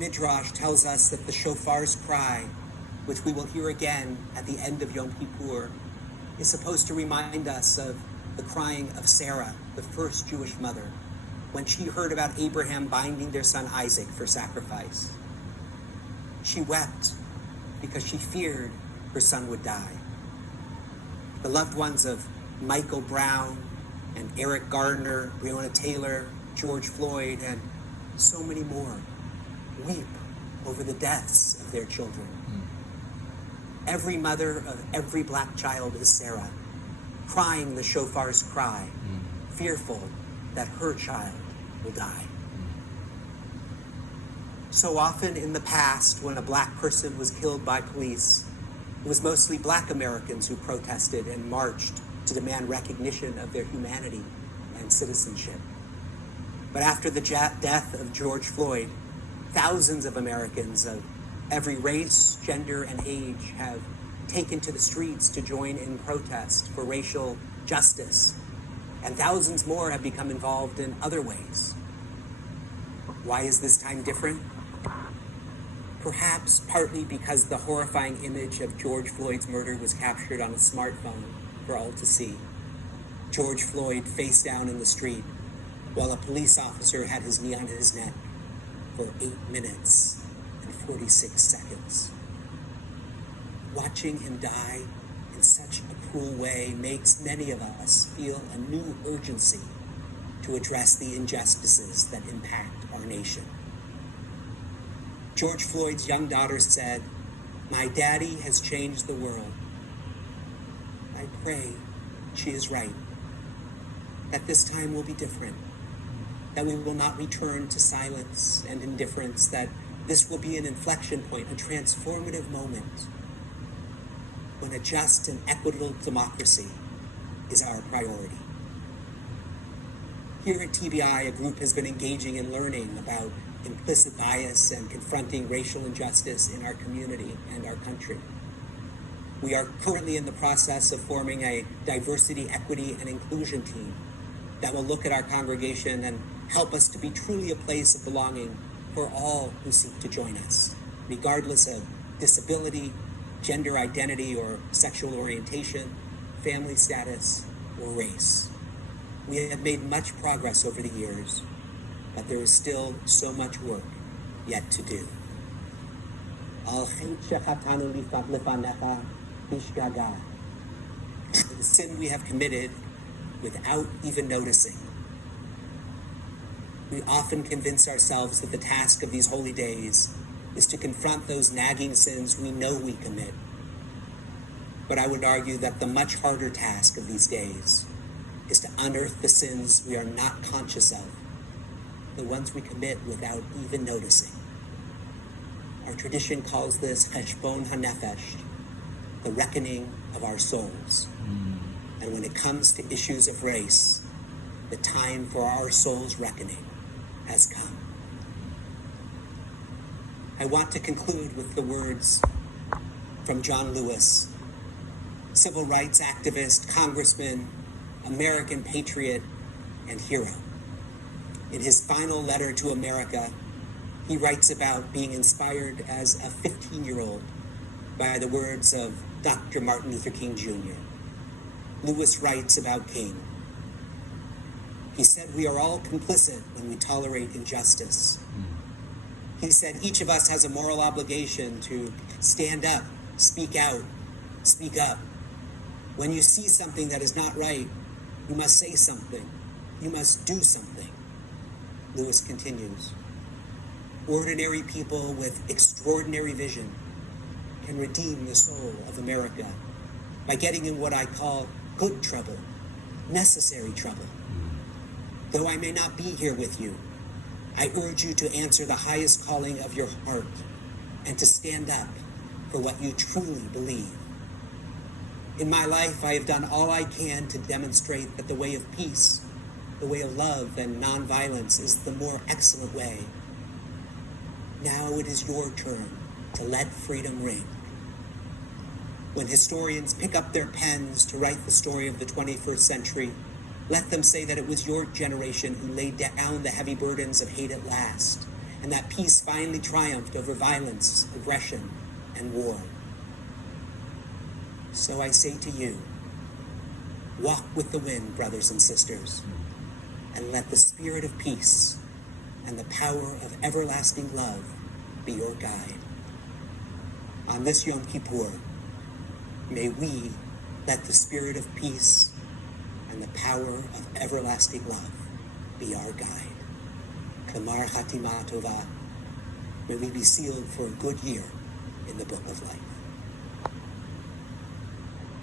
Midrash tells us that the shofar's cry, which we will hear again at the end of Yom Kippur, is supposed to remind us of the crying of Sarah, the first Jewish mother, when she heard about Abraham binding their son Isaac for sacrifice. She wept because she feared her son would die. The loved ones of Michael Brown and Eric Gardner, Breonna Taylor, George Floyd, and so many more weep over the deaths of their children. Every mother of every black child is Sarah, crying the shofar's cry, fearful that her child will die. So often in the past, when a black person was killed by police, it was mostly black Americans who protested and marched to demand recognition of their humanity and citizenship. But after the death of George Floyd, thousands of Americans of every race, gender, and age have taken to the streets to join in protest for racial justice, and thousands more have become involved in other ways. Why is this time different? Perhaps partly because the horrifying image of George Floyd's murder was captured on a smartphone for all to see. George Floyd face down in the street while a police officer had his knee on his neck for 8 minutes and 46 seconds. Watching him die in such a cruel way makes many of us feel a new urgency to address the injustices that impact our nation. George Floyd's young daughter said, "My daddy has changed the world." I pray she is right, that this time will be different, that we will not return to silence and indifference, that this will be an inflection point, a transformative moment when a just and equitable democracy is our priority. Here at TBI, a group has been engaging in learning about implicit bias and confronting racial injustice in our community and our country. We are currently in the process of forming a diversity, equity, and inclusion team that will look at our congregation and help us to be truly a place of belonging for all who seek to join us, regardless of disability, gender identity or sexual orientation, family status, or race. We have made much progress over the years, but there is still so much work yet to do. The sin we have committed without even noticing. We often convince ourselves that the task of these holy days is to confront those nagging sins we know we commit. But I would argue that the much harder task of these days is to unearth the sins we are not conscious of, the ones we commit without even noticing. Our tradition calls this cheshbon hanefesh, the reckoning of our souls. And when it comes to issues of race, the time for our soul's reckoning has come. I want to conclude with the words from John Lewis, civil rights activist, congressman, American patriot, and hero. In his final letter to America, he writes about being inspired as a 15-year-old by the words of Dr. Martin Luther King Jr. Lewis writes about King. He said, "We are all complicit when we tolerate injustice." He said, "Each of us has a moral obligation to stand up, speak out, speak up. When you see something that is not right, you must say something. You must do something." Lewis continues, "Ordinary people with extraordinary vision can redeem the soul of America by getting in what I call good trouble, necessary trouble. Though I may not be here with you, I urge you to answer the highest calling of your heart and to stand up for what you truly believe. In my life, I have done all I can to demonstrate that the way of peace, the way of love and nonviolence is the more excellent way. Now it is your turn to let freedom ring. When historians pick up their pens to write the story of the 21st century, let them say that it was your generation who laid down the heavy burdens of hate at last and that peace finally triumphed over violence, aggression, and war. So I say to you, walk with the wind, brothers and sisters, and let the spirit of peace and the power of everlasting love be your guide. On this Yom Kippur, may we let the spirit of peace and the power of everlasting love be our guide. Kamar Chatima Tova, may we be sealed for a good year in the book of life.